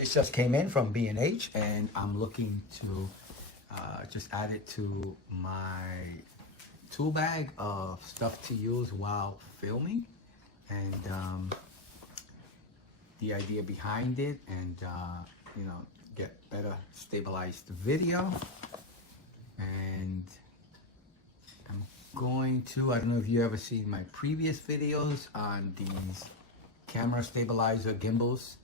This just came in from B&H, and I'm looking to just add it to my tool bag of stuff to use while filming. And the idea behind it, and you know, get better stabilized video. And I'm going to, I don't know if you ever seen my previous videos on these camera stabilizer gimbals,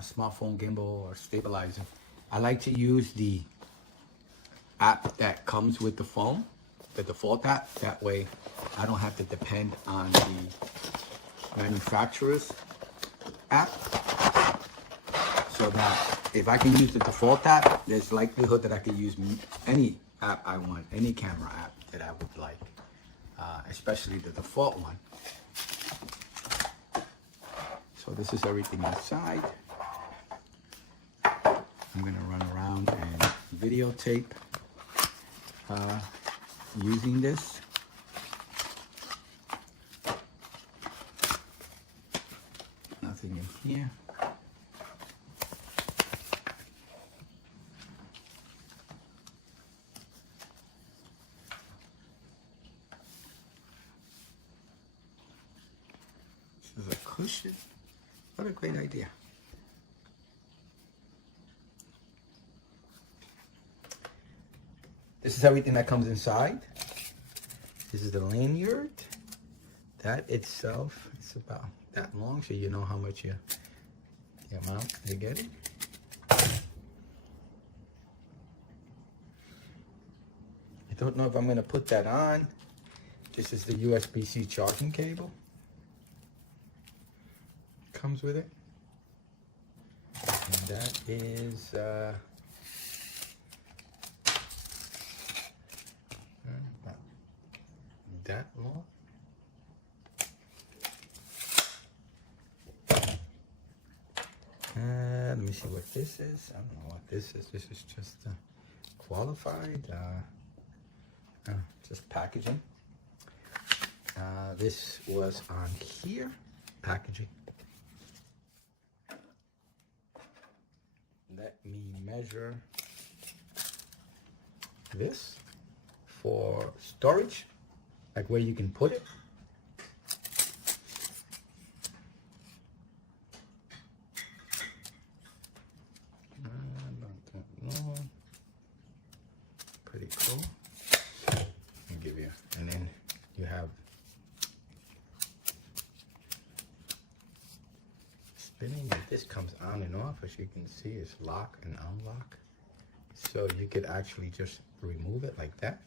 smartphone gimbal or stabilizer. I like to use the app that comes with the phone, the default app. That way I don't have to depend on the manufacturer's app. So that if I can use the default app, there's likelihood that I can use any app I want, any camera app that I would like, especially the default one. So this is everything inside. I'm gonna run around and videotape using this. Nothing in here. This is a cushion. What a great idea. This is everything that comes inside. This is the lanyard. That itself is about that long, so you know how much the amount you get it. I don't know if I'm gonna put that on. This is the USB-C charging cable. Comes with it. And that is about that long. Let me see what this is. I don't know what this is. This is just qualified, just packaging. This was on here, packaging. Let me measure this for storage, like where you can put it. Pretty cool. I'll give you, and then you have spinning, and this comes on and off. As you can see, it's lock and unlock. So you could actually just remove it like that.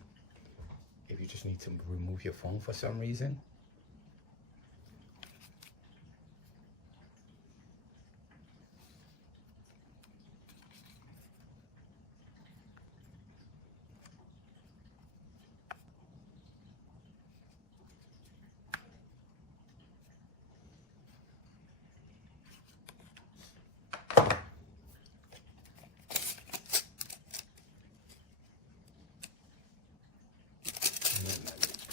If you just need to remove your phone for some reason.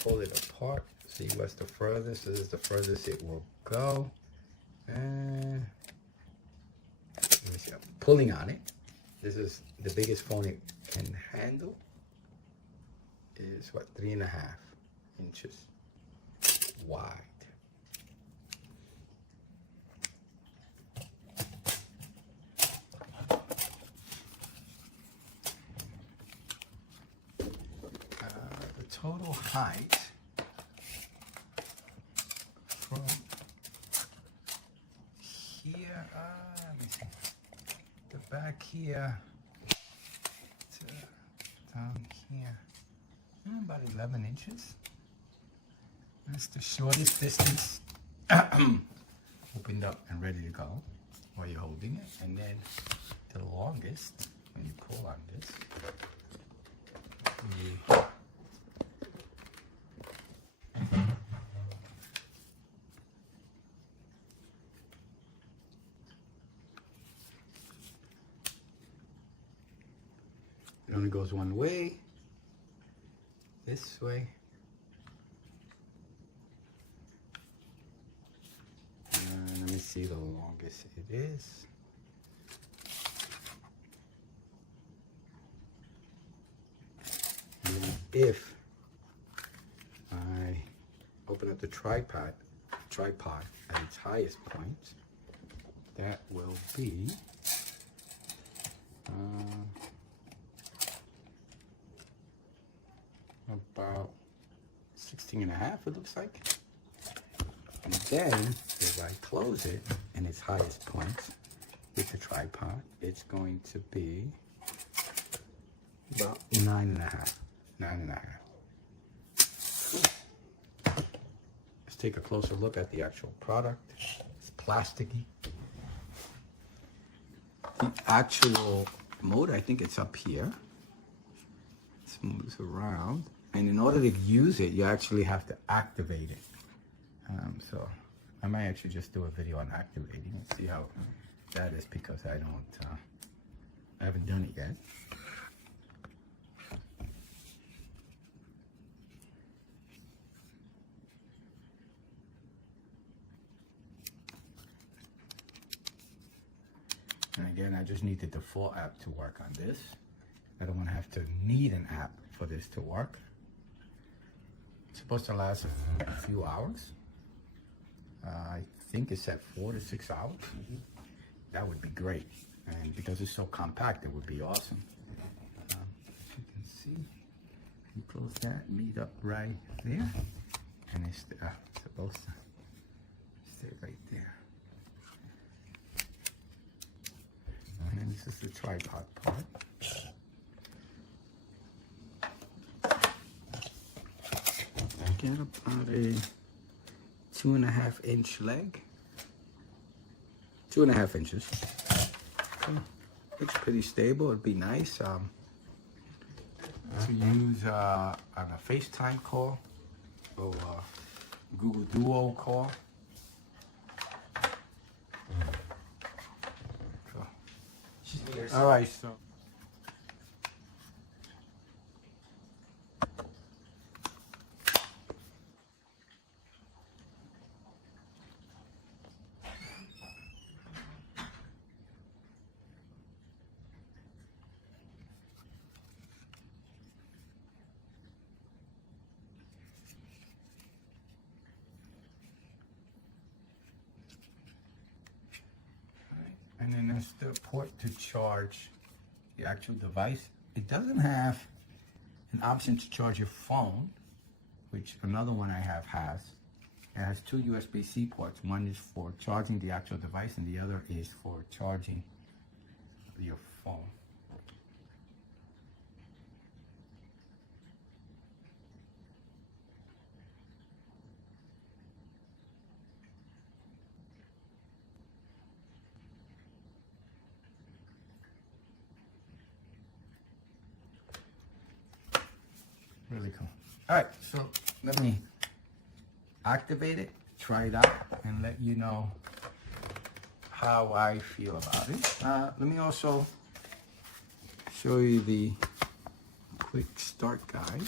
Pull it apart, see what's the furthest. This is the furthest it will go. And let me see, I'm pulling on it. This is the biggest phone it can handle. Is what, 3.5 inches wide. Total height from here, let me see, the back here to down here, about 11 inches. That's the shortest distance opened up and ready to go while you're holding it. And then the longest, when you pull on this, it only goes one way, this way. And let me see the longest it is. if I open up the tripod at its highest point, that will be about 16.5, it looks like. And then if I close it in its highest point with the tripod, it's going to be about 9.5. Let's take a closer look at the actual product. It's plasticky. The actual motor, I think it's up here. It moves around. And in order to use it, you actually have to activate it. So I might actually just do a video on activating and see how that is, because I haven't done it yet. And again, I just need the default app to work on this. I don't want to have to need an app for this to work. It's supposed to last a few hours. I think it's at 4 to 6 hours. That would be great. And because it's so compact, it would be awesome. As you can see, you close that, meet up right there. And it's supposed to stay right there. And then this is the tripod part. I get about a 2.5-inch leg. 2.5 inches. Looks pretty stable. It'd be nice to use on a FaceTime call or Google Duo call. All right, so. And then there's the port to charge the actual device. It doesn't have an option to charge your phone, which another one I have has. It has 2 USB-C ports. One is for charging the actual device, and the other is for charging your phone. Really cool. All right, so let me activate it, try it out, and let you know how I feel about it. Let me also show you the quick start guide.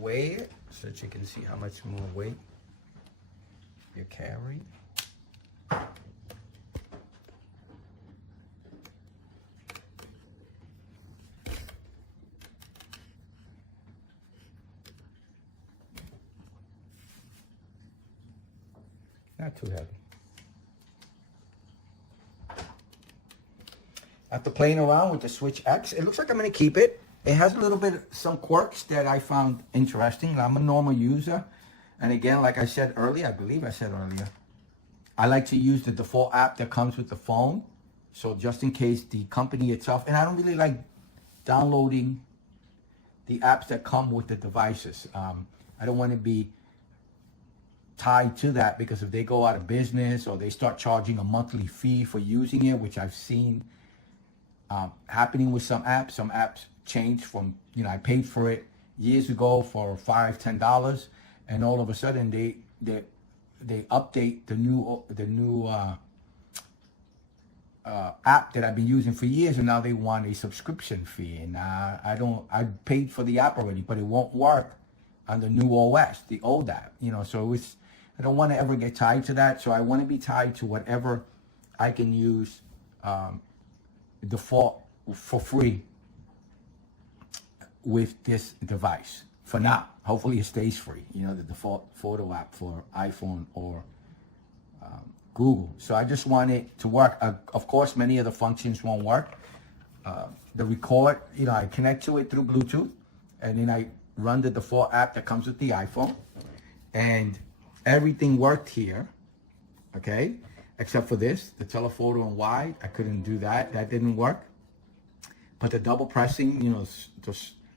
weigh it so that you can see how much more weight you're carrying. Not too heavy. After playing around with the Switch X, it looks like I'm going to keep it. It has a little bit of some quirks that I found interesting. I'm a normal user. And again, like I said earlier, I believe I said earlier, I like to use the default app that comes with the phone. So just in case the company itself, and I don't really like downloading the apps that come with the devices. I don't want to be tied to that, because if they go out of business or they start charging a monthly fee for using it, which I've seen happening with some apps change from, you know, I paid for it years ago for $5, $10, and all of a sudden they update the new app that I've been using for years, and now they want a subscription fee, and I paid for the app already, but it won't work on the new OS, the old app, you know. So I don't want to ever get tied to that. So I want to be tied to whatever I can use default for free with this device for now. Hopefully it stays free, you know, the default photo app for iPhone or Google. So I just want it to work. Of course, many of the functions won't work. The record, you know, I connect to it through Bluetooth, and then I run the default app that comes with the iPhone, and everything worked here, okay, except for this, the telephoto and wide. I couldn't do that. That didn't work. But the double pressing, you know,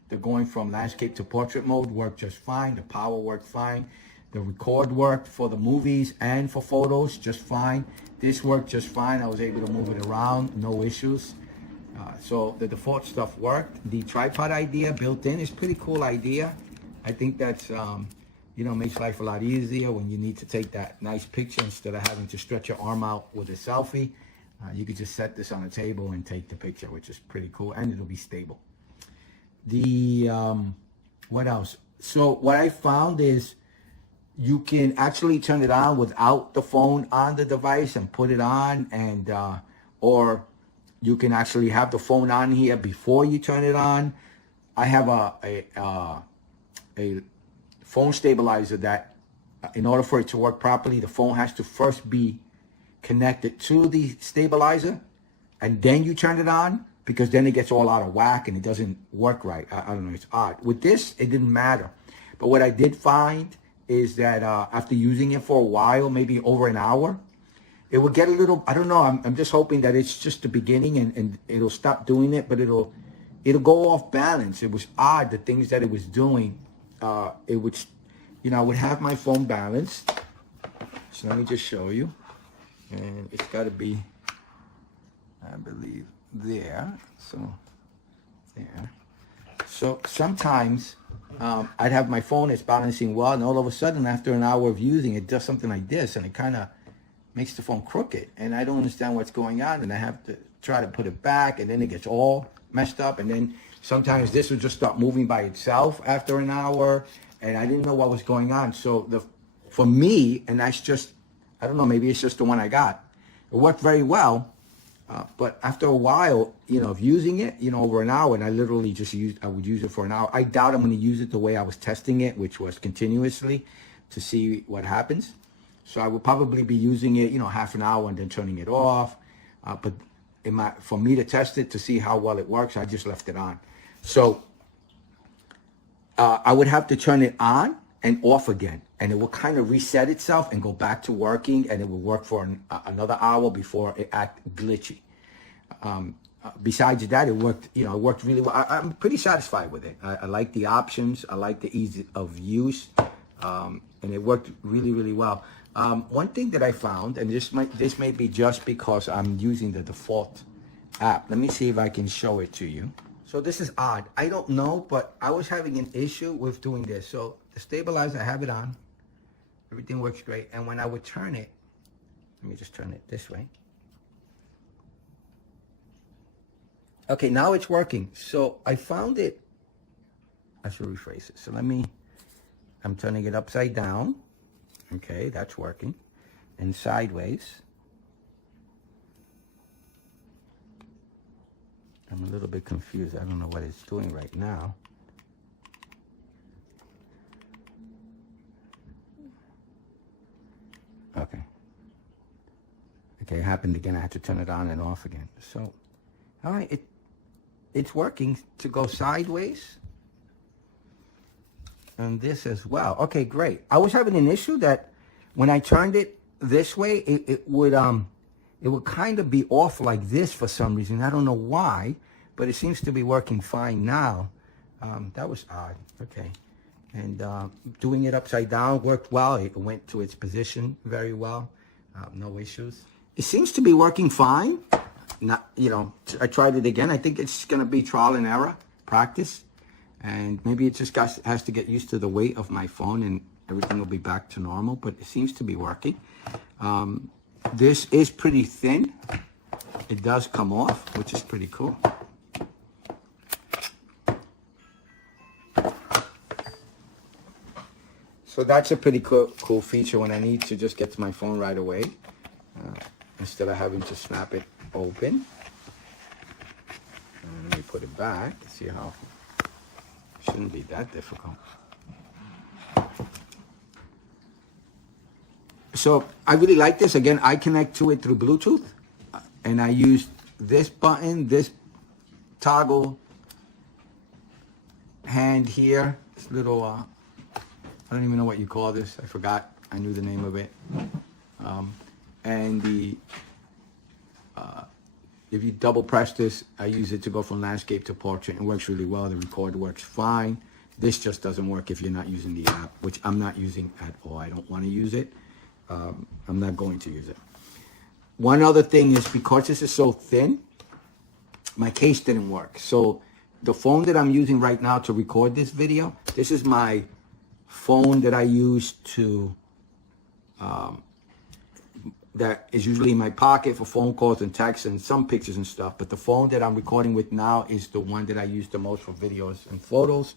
the going from landscape to portrait mode worked just fine. The power worked fine. The record worked for the movies and for photos just fine. This worked just fine. I was able to move it around, no issues. So the default stuff worked. The tripod idea built in is a pretty cool idea. I think that's, you know, makes life a lot easier when you need to take that nice picture instead of having to stretch your arm out with a selfie. You could just set this on a table and take the picture, which is pretty cool, and it'll be stable. What else? So what I found is you can actually turn it on without the phone on the device and put it on, and or you can actually have the phone on here before you turn it on. I have a phone stabilizer that, in order for it to work properly, the phone has to first be connected to the stabilizer, and then you turn it on, because then it gets all out of whack and it doesn't work right. I don't know, it's odd. With this, it didn't matter. But what I did find is that after using it for a while, maybe over an hour, it would get a little, I don't know, I'm just hoping that it's just the beginning and it'll stop doing it, but it'll go off balance. It was odd, the things that it was doing. It would, you know, I would have my phone balanced. So let me just show you. And it's got to be, I believe, there. So, there. So sometimes I'd have my phone, it's balancing well, and all of a sudden, after an hour of using it, does something like this, and it kind of makes the phone crooked. And I don't understand what's going on, and I have to try to put it back, and then it gets all messed up. And then sometimes this would just start moving by itself after an hour, and I didn't know what was going on. So for me, and that's just, I don't know, maybe it's just the one I got. It worked very well, but after a while, you know, of using it, you know, over an hour, and I literally just I would use it for an hour. I doubt I'm going to use it the way I was testing it, which was continuously to see what happens. So I would probably be using it, you know, half an hour and then turning it off. But for me to test it to see how well it works, I just left it on. So I would have to turn it on and off again, and it will kind of reset itself and go back to working, and it will work for another hour before it act glitchy. Besides that, it worked, you know, it worked really well. I'm pretty satisfied with it. I like the options. I like the ease of use, and it worked really, really well. One thing that I found, and this may be just because I'm using the default app. Let me see if I can show it to you. So this is odd. I don't know, but I was having an issue with doing this. So the stabilizer, I have it on. Everything works great. And when I would turn it, let me just turn it this way. Okay, now it's working. So I found it, I should rephrase it. So let me I'm turning it upside down. Okay, that's working. And sideways. I'm a little bit confused. I don't know what it's doing right now. Okay. Okay, it happened again. I had to turn it on and off again. So, all right, it's working to go sideways. And this as well. Okay, great. I was having an issue that when I turned it this way, it would kind of be off like this for some reason. I don't know why, but it seems to be working fine now. That was odd. Okay. And doing it upside down worked well. It went to its position very well. No issues. It seems to be working fine. Not, you know, I tried it again. I think it's going to be trial and error, practice. And maybe it just has to get used to the weight of my phone and everything will be back to normal, but it seems to be working. This is pretty thin. It does come off, which is pretty cool. So that's a pretty cool feature when I need to just get to my phone right away, instead of having to snap it open. Let me put it back, see how, shouldn't be that difficult. So I really like this. Again, I connect to it through Bluetooth, and I use this button, this toggle hand here, this little, I don't even know what you call this. I forgot. I knew the name of it. And the, if you double press this, I use it to go from landscape to portrait. It works really well. The record works fine. This just doesn't work if you're not using the app, which I'm not using at all. I don't want to use it. I'm not going to use it. One other thing is, because this is so thin, my case didn't work. So the phone that I'm using right now to record this video, this is my phone that I use to, that is usually in my pocket for phone calls and texts and some pictures and stuff. But the phone that I'm recording with now is the one that I use the most for videos and photos.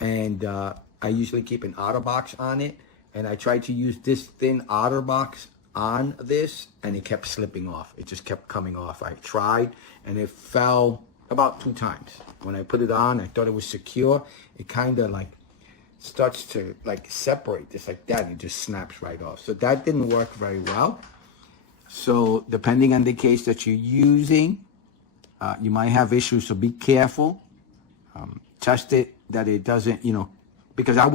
And I usually keep an OtterBox on it. And I tried to use this thin OtterBox on this, and it kept slipping off. It just kept coming off. I tried, and it fell about 2 times. When I put it on, I thought it was secure. It kind of like starts to like separate just like that, and it just snaps right off. So that didn't work very well. So depending on the case that you're using, you might have issues, so be careful. Test it that it doesn't, you know, because I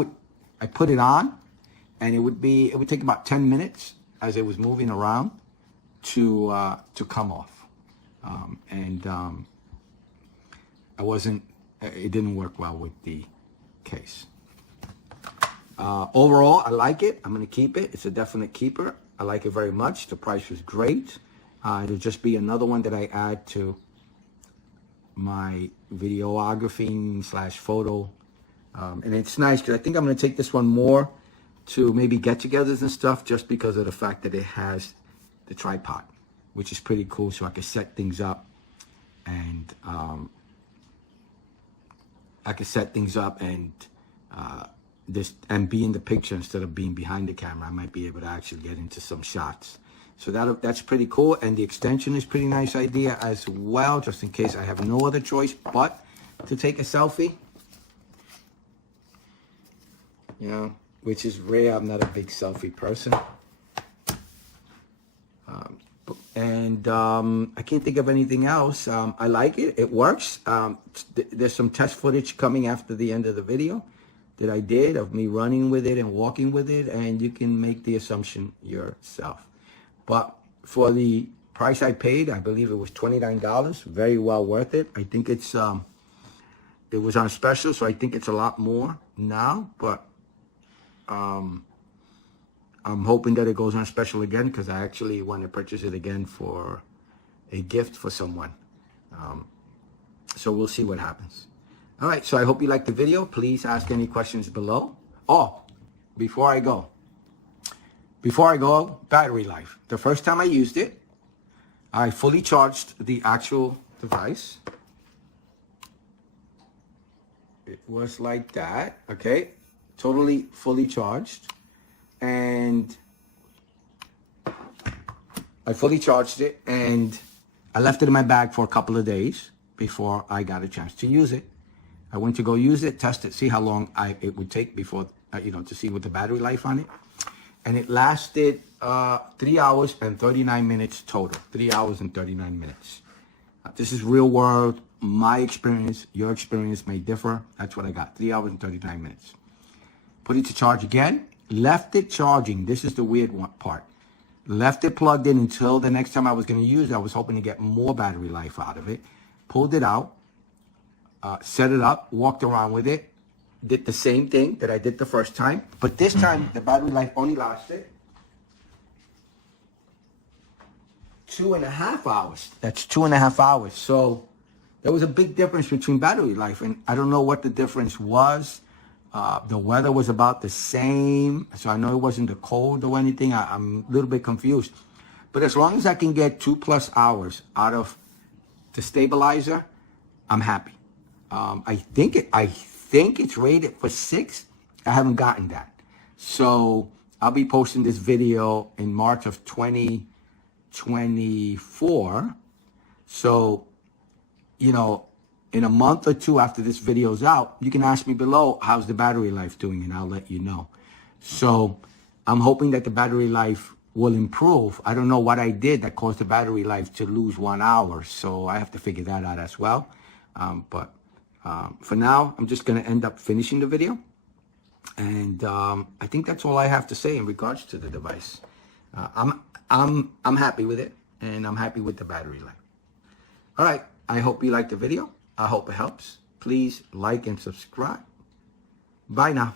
put it on, and it would take about 10 minutes as it was moving around to come off. It didn't work well with the case. Overall, I like it. I'm going to keep it. It's a definite keeper. I like it very much. The price was great. It'll just be another one that I add to my videography / photo. And it's nice because I think I'm going to take this one more to maybe get-togethers and stuff, just because of the fact that it has the tripod, which is pretty cool. So I can set things up, and and be in the picture instead of being behind the camera. I might be able to actually get into some shots. So that's pretty cool. And the extension is pretty nice idea as well, just in case I have no other choice but to take a selfie. You know, which is rare. I'm not a big selfie person. I can't think of anything else. I like it. It works. There's some test footage coming after the end of the video that I did of me running with it and walking with it, and you can make the assumption yourself. But for the price I paid, I believe it was $29. Very well worth it. I think it was on special, so I think it's a lot more now, but I'm hoping that it goes on special again, because I actually want to purchase it again for a gift for someone. So we'll see what happens. All right, so I hope you liked the video. Please ask any questions below. Oh, before I go, battery life. The first time I used it, I fully charged the actual device. It was like that, okay? totally fully charged. And I fully charged it, and I left it in my bag for a couple of days before I got a chance to use it. I went to go use it, test it, see how long it would take before, to see what the battery life on it. And it lasted 3 hours and 39 minutes total. 3 hours and 39 minutes. This is real world. My experience, your experience may differ. That's what I got. 3 hours and 39 minutes. Put it to charge again. Left it charging. This is the weird part. Left it plugged in until the next time I was going to use it. I was hoping to get more battery life out of it. Pulled it out. Set it up. Walked around with it. Did the same thing that I did the first time. But this time, the battery life only lasted 2.5 hours. That's 2.5 hours. So there was a big difference between battery life. And I don't know what the difference was. The weather was about the same. So I know it wasn't the cold or anything. I'm a little bit confused. But as long as I can get 2+ hours out of the stabilizer, I'm happy. I think it's rated for 6. I haven't gotten that. So I'll be posting this video in March of 2024. So, in a month or two after this video's out, you can ask me below, how's the battery life doing? And I'll let you know. So I'm hoping that the battery life will improve. I don't know what I did that caused the battery life to lose 1 hour. So I have to figure that out as well. But for now, I'm just going to end up finishing the video. And I think that's all I have to say in regards to the device. I'm happy with it, and I'm happy with the battery life. All right. I hope you liked the video. I hope it helps. Please like and subscribe. Bye now.